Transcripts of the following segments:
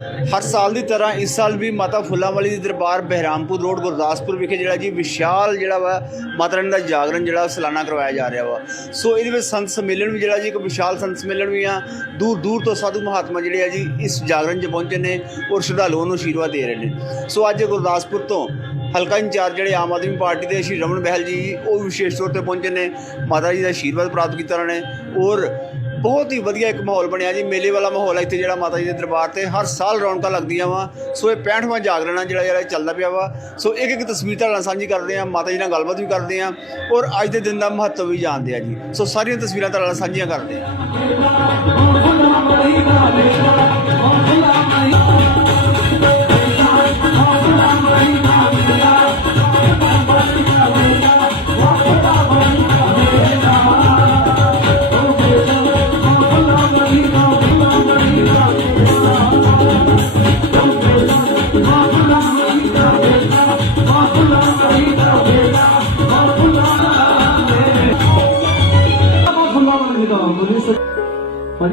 ਹਰ ਸਾਲ ਦੀ ਤਰ੍ਹਾਂ ਇਸ ਸਾਲ ਵੀ ਮਾਤਾ ਫੁੱਲਾਂ ਵਾਲੀ ਦੀ ਦਰਬਾਰ ਬਹਿਰਾਮਪੁਰ ਰੋਡ, ਗੁਰਦਾਸਪੁਰ ਵਿਖੇ ਜਿਹੜਾ ਜੀ ਵਿਸ਼ਾਲ ਜਿਹੜਾ ਵਾ ਮਾਤਾ ਰਾਣੀ ਦਾ ਜਾਗਰਣ ਜਿਹੜਾ ਸਾਲਾਨਾ ਕਰਵਾਇਆ ਜਾ ਰਿਹਾ ਵਾ। ਸੋ ਇਹਦੇ ਵਿੱਚ ਸੰਤ ਸੰਮੇਲਨ ਵੀ ਜਿਹੜਾ ਜੀ ਇੱਕ ਵਿਸ਼ਾਲ ਸੰਤ ਸੰਮੇਲਨ ਵੀ ਆ। ਦੂਰ ਦੂਰ ਤੋਂ ਸਾਧੂ ਮਹਾਤਮਾ ਜਿਹੜੇ ਆ ਜੀ ਇਸ ਜਾਗਰਣ 'ਚ ਪਹੁੰਚੇ ਨੇ ਔਰ ਸ਼ਰਧਾਲੂਆਂ ਨੂੰ ਆਸ਼ੀਰਵਾਦ ਦੇ ਰਹੇ ਨੇ। ਸੋ ਅੱਜ ਗੁਰਦਾਸਪੁਰ ਤੋਂ ਹਲਕਾ ਇੰਚਾਰਜ ਜਿਹੜੇ ਆਮ ਆਦਮੀ ਪਾਰਟੀ ਦੇ ਸ਼੍ਰੀ ਰਮਨ ਬਹਿਲ ਜੀ, ਉਹ ਵੀ ਵਿਸ਼ੇਸ਼ ਤੌਰ ਤੇ ਪਹੁੰਚੇ ਨੇ। ਮਾਤਾ ਜੀ ਦਾ ਆਸ਼ੀਰਵਾਦ ਪ੍ਰਾਪਤ ਕੀਤਾ ਉਹਨਾਂ ਨੇ ਔਰ ਬਹੁਤ ਹੀ ਵਧੀਆ ਇੱਕ ਮਾਹੌਲ ਬਣਿਆ ਜੀ, ਮੇਲੇ ਵਾਲਾ ਮਾਹੌਲ ਹੈ ਇੱਥੇ ਜਿਹੜਾ ਮਾਤਾ ਜੀ ਦੇ ਦਰਬਾਰ ਤੇ, ਹਰ ਸਾਲ ਰੌਣਕਾਂ ਲੱਗਦੀਆਂ ਵਾ, ਸੋ ਇਹ 65ਵਾਂ ਜਾਗਰਣ ਜਿਹੜਾ ਜਿਹੜਾ ਚੱਲਦਾ ਪਿਆ ਵਾ। ਸੋ ਇੱਕ ਇੱਕ ਤਸਵੀਰ ਤੁਹਾਡੇ ਨਾਲ ਸਾਂਝੀ ਕਰਦੇ ਆ ਮਾਤਾ ਜੀ ਨਾਲ ਗੱਲਬਾਤ ਵੀ ਕਰਦੇ ਆ ਔਰ ਅੱਜ ਦੇ ਦਿਨ ਦਾ ਮਹੱਤਵ ਵੀ ਜਾਣਦੇ ਆ ਜੀ। ਸੋ ਸਾਰੀਆਂ ਤਸਵੀਰਾਂ ਤੁਹਾਡੇ ਨਾਲ ਸਾਂਝੀਆਂ ਕਰਦੇ ਆ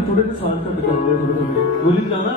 ஸ்டூடெண்ட் சால்வ் பண்ணுறாங்க புரியுதானா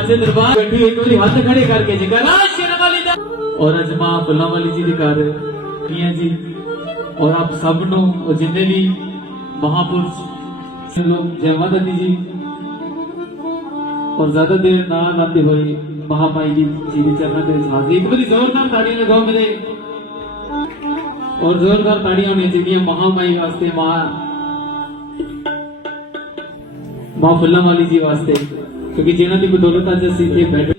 ਦਾ ਬੋਲੇ ਸਾਚੇ ਦਰਬਾਰ ਬੈਠੀ ਇੱਕ ਵਾਰੀ ਹੱਥ ਖੜੇ ਕਰਕੇ ਜਗਾਲਾ ਸ਼ੇਰਾਂ ਵਾਲੀ ਦਾ ਔਰ ਅੱਜ ਮਾਂ ਫੁੱਲਾਂ ਵਾਲੀ ਜੀ ਦੇ ਘਰ ਪੀਆਂ ਜੀ ਔਰ ਆਪ ਸਭ ਨੂੰ ਉਹ ਜਿੰਨੇ ਵੀ ਮਹਾਪੁਰਸ਼ ਲੋਕ ਜੈ ਮਾਤਾ ਦੀ ਜੀ ਔਰ ਜ਼ਿਆਦਾ ਦੇਰ ਨਾ ਲਾਉਂਦੇ ਹੋਏ ਮਹਾਮਾਈ ਜੀ ਜੀ ਦੇ ਚਰਨਾਂ ਦੇ ਵਿੱਚ ਹਾਜ਼ਰੀ ਇੱਕ ਵਾਰੀ ਜ਼ੋਰਦਾਰ ਤਾੜੀਆਂ ਲਗਾਓ ਮੇਰੇ ਔਰ ਜ਼ੋਰਦਾਰ ਤਾੜੀਆਂ ਹੋਣੀਆਂ ਚਾਹੀਦੀਆਂ ਮਹਾਮਾਈ ਵਾਸਤੇ ਮਾਂ ਮਾਂ ਫੁੱਲਾਂ ਵਾਲੀ ਜੀ ਵਾਸਤੇ ਕਿਉਂਕਿ ਜਿਨ੍ਹਾਂ ਦੀ ਬਦੌਲਤ ਅੱਜ ਅਸੀਂ ਇੱਥੇ ਬੈਠੇ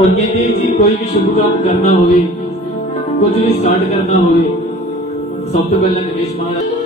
ਔਰ ਕਹਿੰਦੇ ਜੀ, ਕੋਈ ਵੀ ਸ਼ੁਭ ਕੰਮ ਕਰਨਾ ਹੋਵੇ, ਕੁਝ ਵੀ ਸਟਾਰਟ ਕਰਨਾ ਹੋਵੇ, ਸਭ ਤੋਂ ਪਹਿਲਾਂ ਗਣੇਸ਼ ਮਹਾਰਾਜ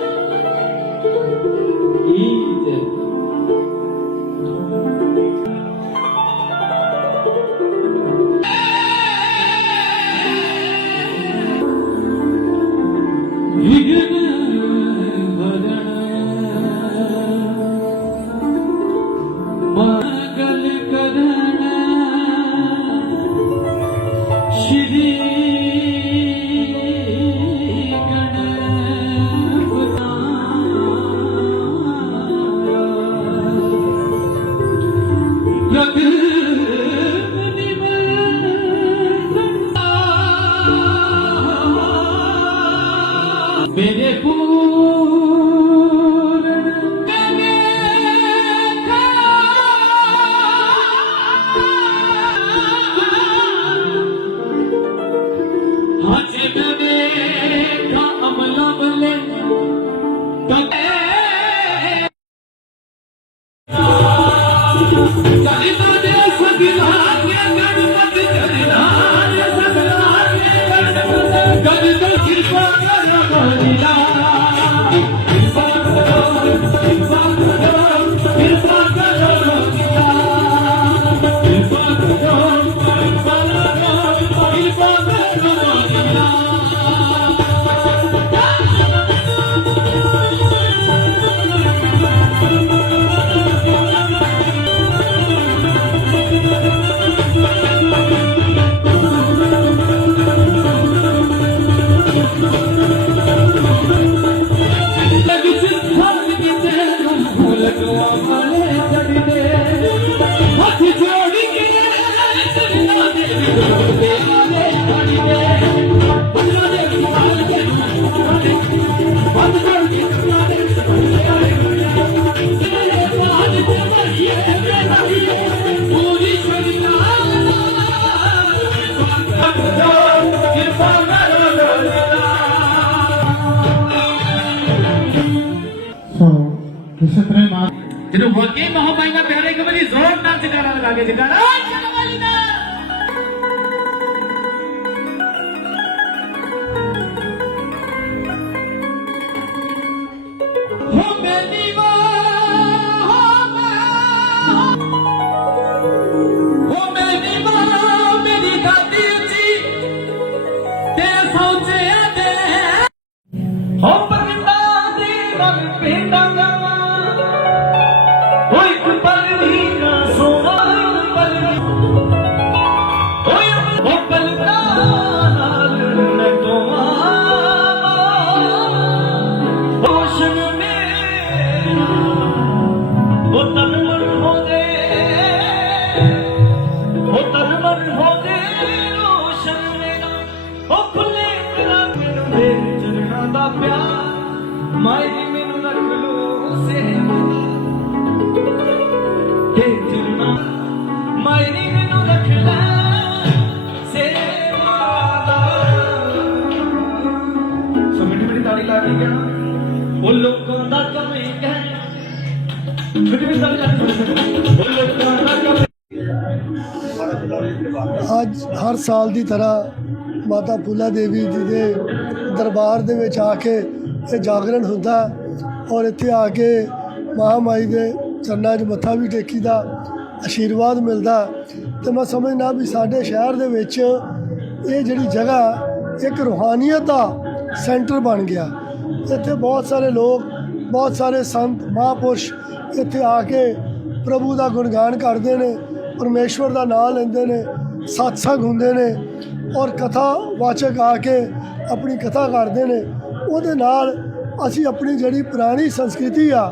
ਸੋ ਇਸੇ ਤਰ੍ਹਾਂ ਮਾਂ ਜਦੋਂ ਵਾਕਈ ਮਹਾਮਾਈ ਦਾ ਪਿਆਰਾ ਇੱਕ ਵਾਰੀ ਜ਼ੋਰ ਨਾਲ ਜਗਾਰਾ ਤਰ੍ਹਾਂ ਮਾਤਾ ਫੂਲਾ ਦੇਵੀ ਜੀ ਦੇ ਦਰਬਾਰ ਦੇ ਵਿੱਚ ਆ ਕੇ ਇਹ ਜਾਗਰਣ ਹੁੰਦਾ ਔਰ ਇੱਥੇ ਆ ਕੇ ਮਹਾਮਾਈ ਦੇ ਚਰਨਾਂ 'ਚ ਮੱਥਾ ਵੀ ਟੇਕੀਦਾ, ਆਸ਼ੀਰਵਾਦ ਮਿਲਦਾ। ਤੇ ਮੈਂ ਸਮਝਦਾ ਵੀ ਸਾਡੇ ਸ਼ਹਿਰ ਦੇ ਵਿੱਚ ਇਹ ਜਿਹੜੀ ਜਗ੍ਹਾ, ਇੱਕ ਰੂਹਾਨੀਅਤ ਦਾ ਸੈਂਟਰ ਬਣ ਗਿਆ। ਇੱਥੇ ਬਹੁਤ ਸਾਰੇ ਲੋਕ, ਬਹੁਤ ਸਾਰੇ ਸੰਤ, ਮਹਾਪੁਰਸ਼ ਇੱਥੇ ਆ ਕੇ ਪ੍ਰਭੂ ਦਾ ਗੁਣਗਾਨ ਕਰਦੇ ਨੇ, ਪਰਮੇਸ਼ਵਰ ਦਾ ਨਾਮ ਲੈਂਦੇ ਨੇ। ਸਤਸੰਗ ਹੁੰਦੇ ਨੇ ਔਰ ਕਥਾ ਵਾਚਕ ਆ ਕੇ ਆਪਣੀ ਕਥਾ ਕਰਦੇ ਨੇ, ਉਹਦੇ ਨਾਲ ਅਸੀਂ ਆਪਣੀ ਜਿਹੜੀ ਪੁਰਾਣੀ ਸੰਸਕ੍ਰਿਤੀ ਆ,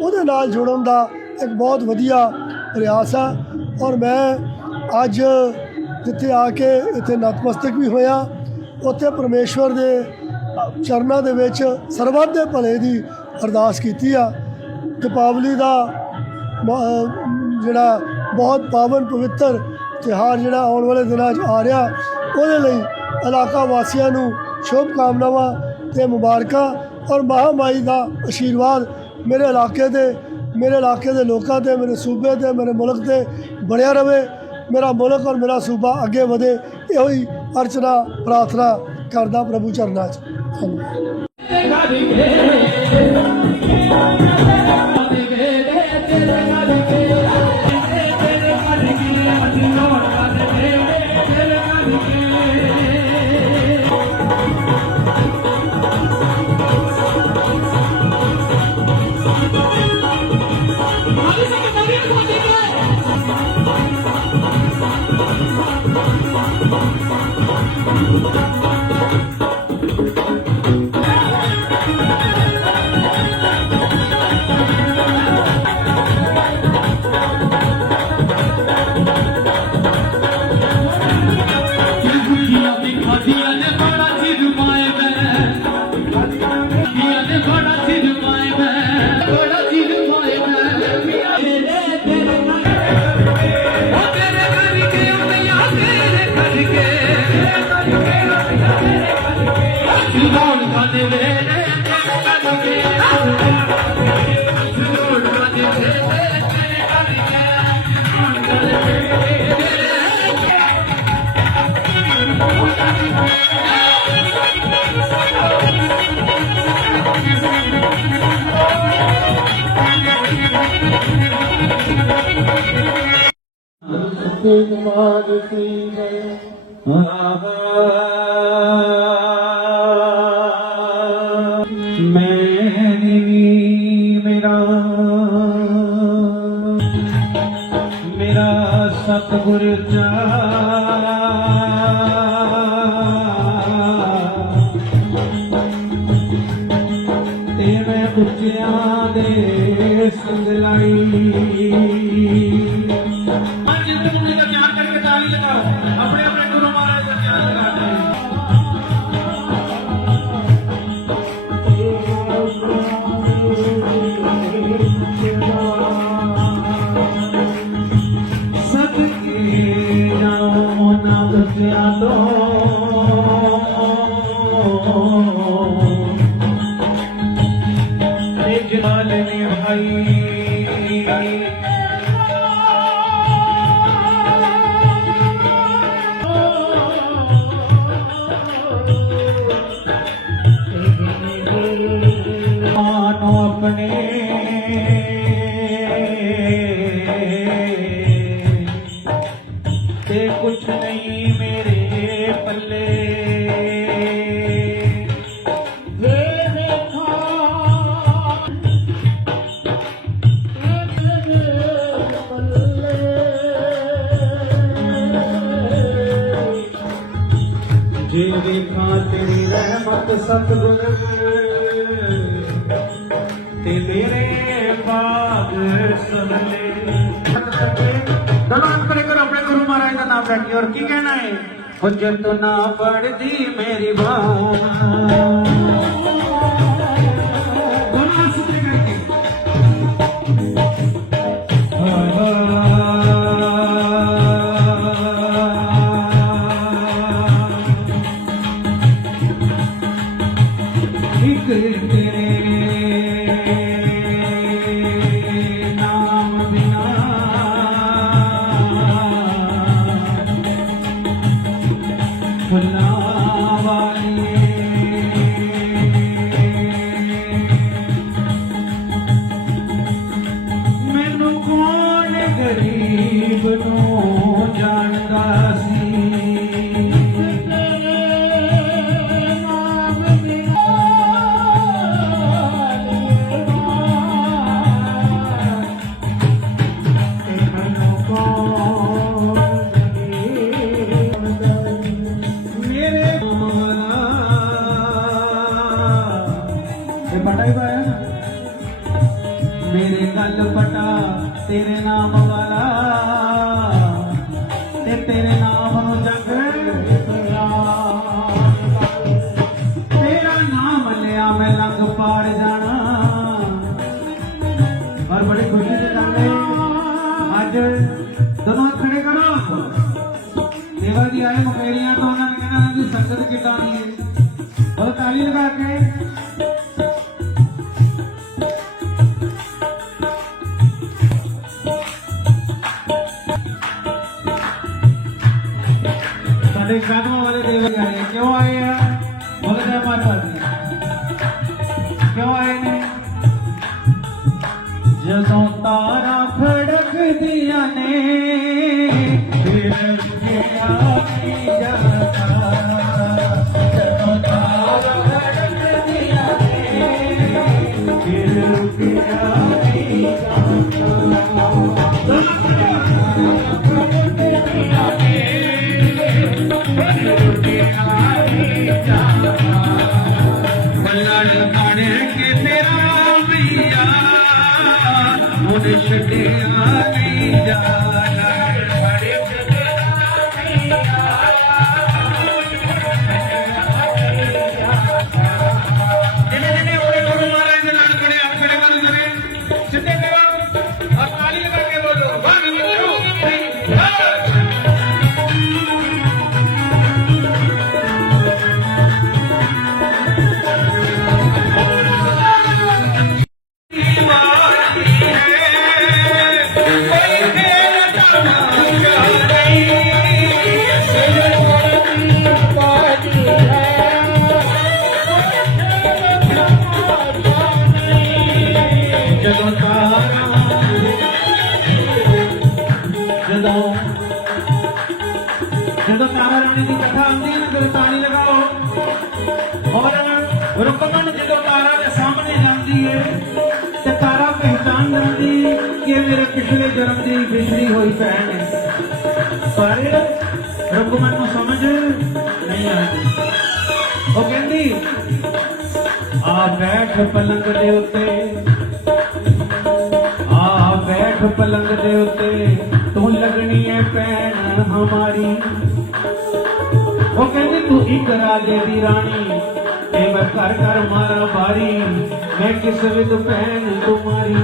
ਉਹਦੇ ਨਾਲ ਜੁੜਨ ਦਾ ਇੱਕ ਬਹੁਤ ਵਧੀਆ ਪ੍ਰਯਾਸ ਆ। ਔਰ ਮੈਂ ਅੱਜ ਜਿੱਥੇ ਆ ਕੇ ਇੱਥੇ ਨਤਮਸਤਕ ਵੀ ਹੋਇਆ, ਉੱਥੇ ਪਰਮੇਸ਼ਵਰ ਦੇ ਚਰਨਾਂ ਦੇ ਵਿੱਚ ਸਰਬੱਤ ਦੇ ਭਲੇ ਦੀ ਅਰਦਾਸ ਕੀਤੀ ਆ। ਦੀਪਾਵਲੀ ਦਾ ਜਿਹੜਾ ਬਹੁਤ ਪਾਵਨ ਪਵਿੱਤਰ ਤਿਉਹਾਰ ਜਿਹੜਾ ਆਉਣ ਵਾਲੇ ਦਿਨਾਂ 'ਚ ਆ ਰਿਹਾ, ਉਹਦੇ ਲਈ ਇਲਾਕਾ ਵਾਸੀਆਂ ਨੂੰ ਸ਼ੁਭ ਕਾਮਨਾਵਾਂ ਤੇ ਮੁਬਾਰਕਾਂ ਔਰ ਮਹਾਮਾਈ ਦਾ ਆਸ਼ੀਰਵਾਦ ਮੇਰੇ ਇਲਾਕੇ 'ਤੇ ਮੇਰੇ ਇਲਾਕੇ ਦੇ ਲੋਕਾਂ ਤੇ, ਮੇਰੇ ਸੂਬੇ ਤੇ, ਮੇਰੇ ਮੁਲਕ ਤੇ ਬਣਿਆ ਰਵੇ, ਮੇਰਾ ਮੁਲਕ ਔਰ ਮੇਰਾ ਸੂਬਾ ਅੱਗੇ ਵਧੇ, ਇਹੋ ਹੀ ਅਰਚਨਾ, ਪ੍ਰਾਰਥਨਾ ਕਰਦਾ ਪ੍ਰਭੂ ਚਰਨਾਂ 'ਚ। ਧੰਨਵਾਦ। ਮੈਨੀ ਮੇਰਾ ਮੇਰਾ ਸਤਿਗੁਰ ਤੇ ਮੈਂ ਉੱਚਿਆਂ ਦੇ ਤੇ ਕੁਛ ਨਹੀਂ का की और की कहना है हुजत ना पड़दी मेरी बाँ ਪਿਛਲੇ ਜਨਮ ਦੀ ਵਿਛੜੀ ਹੋਈ ਪੈਣ ਹੈ ਪਰ ਰਘੁਮਨ ਨੂੰ ਸਮਝ ਨਹੀਂ ਆਉਂਦੀ ਉਹ ਕਹਿੰਦੀ, ਆ ਬੈਠ ਪਲੰਗ ਦੇ ਉੱਤੇ। ਆ ਬੈਠ ਪਲੰਗ ਦੇ ਉੱਤੇ। ਤੂੰ ਲੱਗਣੀ ਹੈ ਭੈਣ ਹਮਾਰੀ। ਉਹ ਕਹਿੰਦੀ, ਤੂੰ ਇੱਕ ਰਾਜੇ ਦੀ ਰਾਣੀ। ਤੇ ਮੈਂ ਘਰ ਘਰ ਮਾਰਾ ਬਾਰੀ ਮੈਂ ਕਿਸ ਵਿੱਚ ਭੈਣ ਤੁਮਾਰੀ।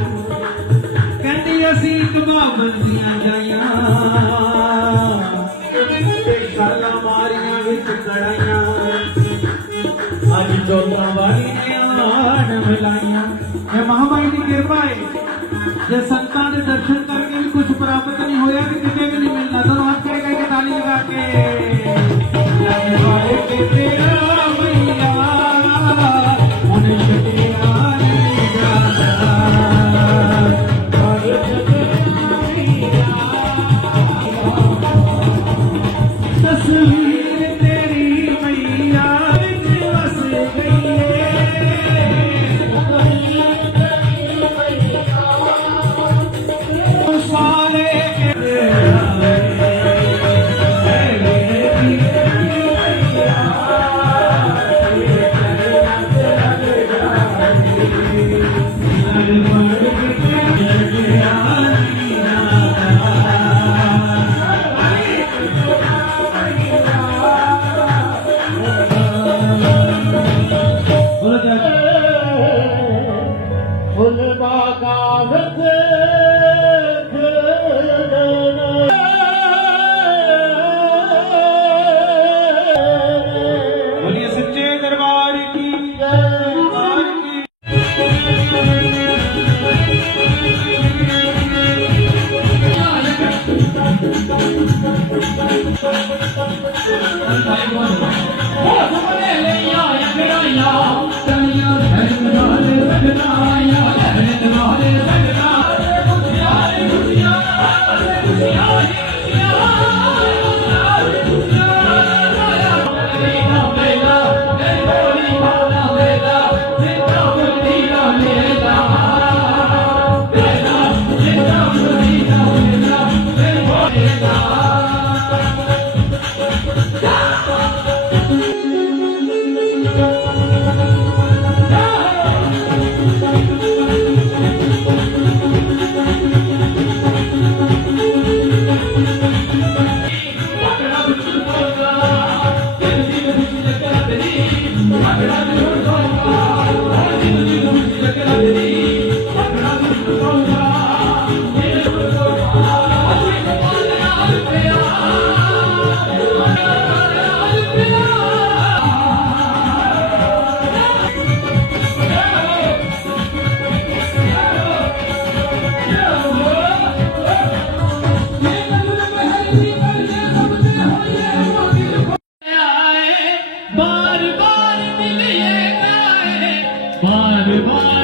ਮਾਰੀਆਂ ਦੀ ਕਿਰਪਾ ਹੈ ਜੇ ਸੰਤਾਂ ਦੇ ਦਰਸ਼ਨ ਕਰਕੇ ਵੀ ਕੁਝ ਪ੍ਰਾਪਤ ਨਹੀਂ ਹੋਇਆ ਕਿ ਕਿਤੇ ਵੀ ਨਹੀਂ ਮਿਲਣਾ ਧੰਨਵਾਦ ਕਰੇਗਾ Bye, bye.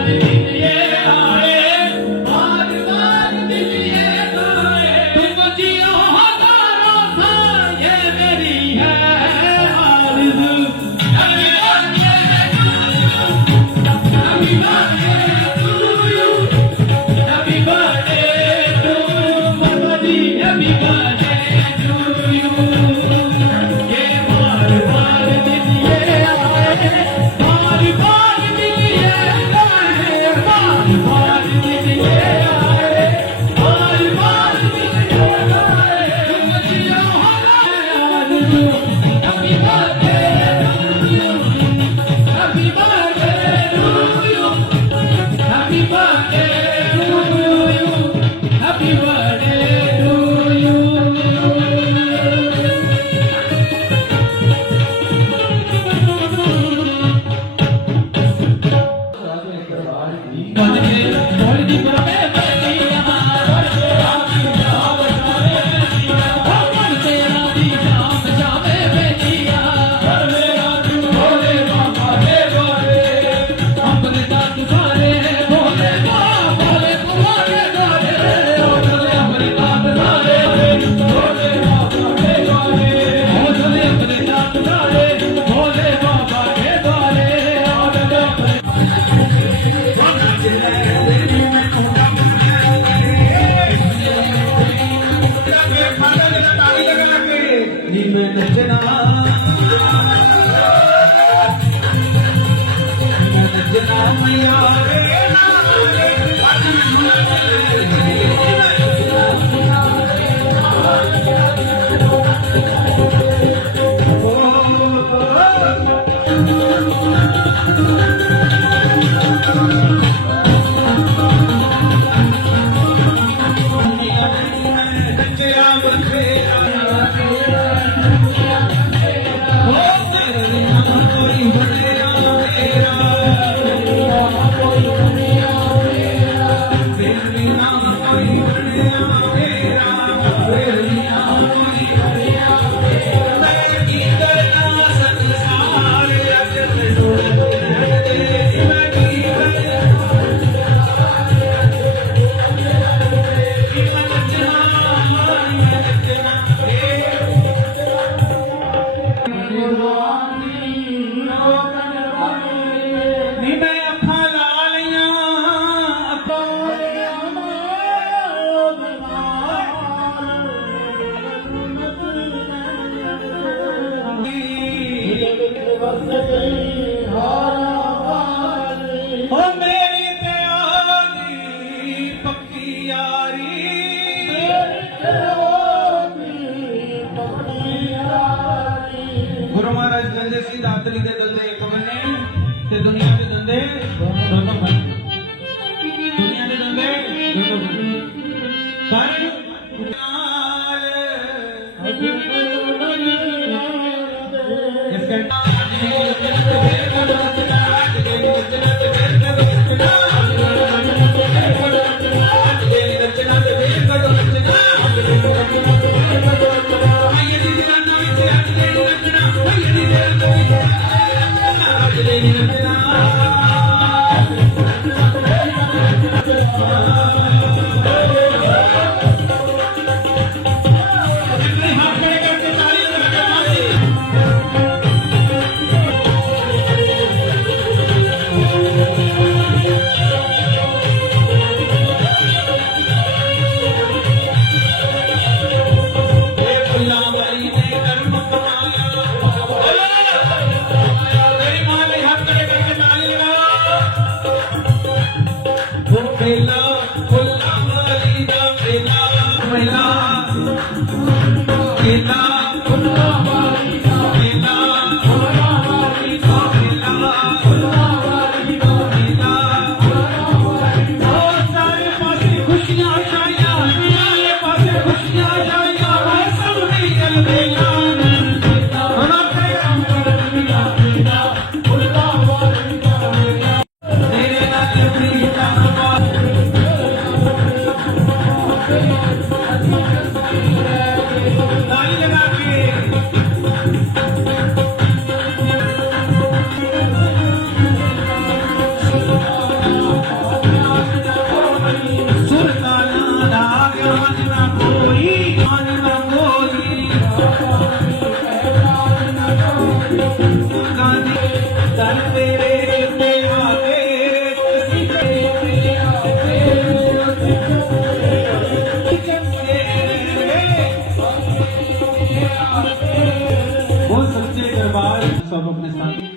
ਦਰਬਾਰ। ਸਭ ਆਪਣੇ ਸਾਥੀ।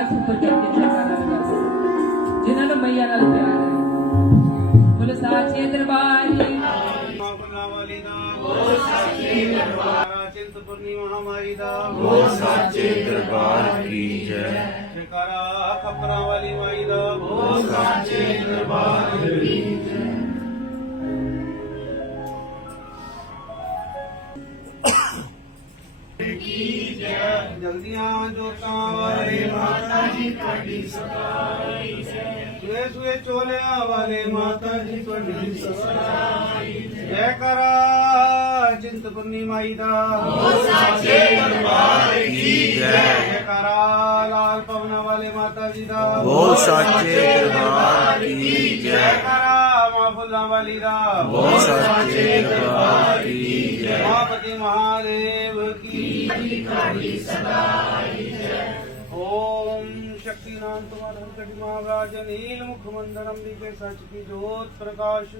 ਹੱਥ ਉੱਪਰ ਕਰਕੇ ਜੈਕਾਰ ਲਗਾ ਜਿਨ੍ਹਾਂ ਨੂੰ ਮਈਆ ਨਾਲ ਪਿਆਰ ਹੈ। ਬੋਲੋ ਸਾਚੇ ਦਰਬਾਰ ਚਿੰਤ ਪੂਰਨਿਮਾ ਮਾਈ ਦਾ ਬੋਲ ਸਾਚੇ ਖਪਰਾ ਵਾਲੀ ਮਾਈ ਦਾ। ਬੋਲ ਸਾਚੇ ਦਰਬਾਰ ਕੀ ਜੈ? ਨੰਦੀਆਂ ਜੋਤਾਂ ਵਾਲੇ ਮਾਤਾ ਜੀ ਤੁਹਾਡੀ ਸਤਾਈ ਜੈ ਸੁਏ ਸੁਏ ਚੋਲਿਆਂ ਵਾਲੇ ਮਾਤਾ ਜੀ ਤੁਹਾਡੀ ਸਤਾਈ ਜੈ ਕਰਾ ਚਿੰਤਪੁਰਨੀ ਮਾਈ ਦਾ। ਹੋ ਸਾਚੇ ਦਰਬਾਰ ਕੀ ਜੈ ਜੈ ਕਰਾ ਲਾਲ ਪਵਨਾ ਵਾਲੇ ਮਾਤਾ ਜੀ ਦਾ। ਹੋ ਸਾਚੇ ਦਰਬਾਰ ਕੀ ਜੈ ਜੈ ਕਰਾ ਮਾਂ ਵਾਲੀ ਦਾ। ਹੋ ਸਾਚੇ ਦਰਬਾਰ ਕੀ ਜੈ ਮਾਪਤੀ ਮਹਾਦੇਵ ਕੀ ओम शक्ति नाम तुम्हारा कटी महाराज नील मुख मंदर अंबिके सच की ज्योत प्रकाश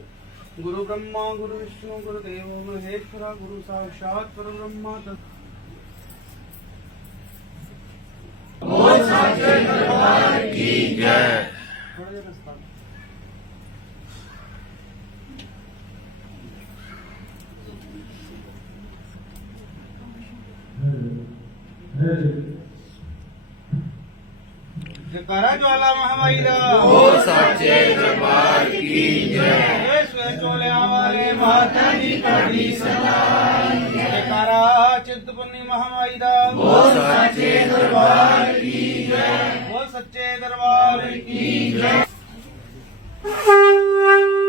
गुरु ब्रह्मा गुरु विष्णु गुरु देव महेश्वरा गुरु साक्षात पर ब्रह्मा तत् थोड़ा जरा स्थान। ਜਕਾਰਾ ਜਵਾਲਾ ਮਹਾਮਾਈ ਦਾ। ਬੋਲ ਸਾਚੇ ਦਰਬਾਰ ਕੀ ਜੈ। ਸਵੇ ਚੋਲਿਆਂ ਵਾਲੇ ਮਾਤਾ ਜੀ ਤੁਹਾਡੀ ਸਲਾਮ ਜਕਾਰਾ ਚਿੰਤਪੁਰਨੀ ਮਹਾਮਾਈ ਦਾ। ਬੋਲ ਸਾਚੇ ਦਰਬਾਰ ਕੀ ਜੈ। ਬੋਲ ਸੱਚੇ ਦਰਬਾਰ ਕੀ ਜੈ।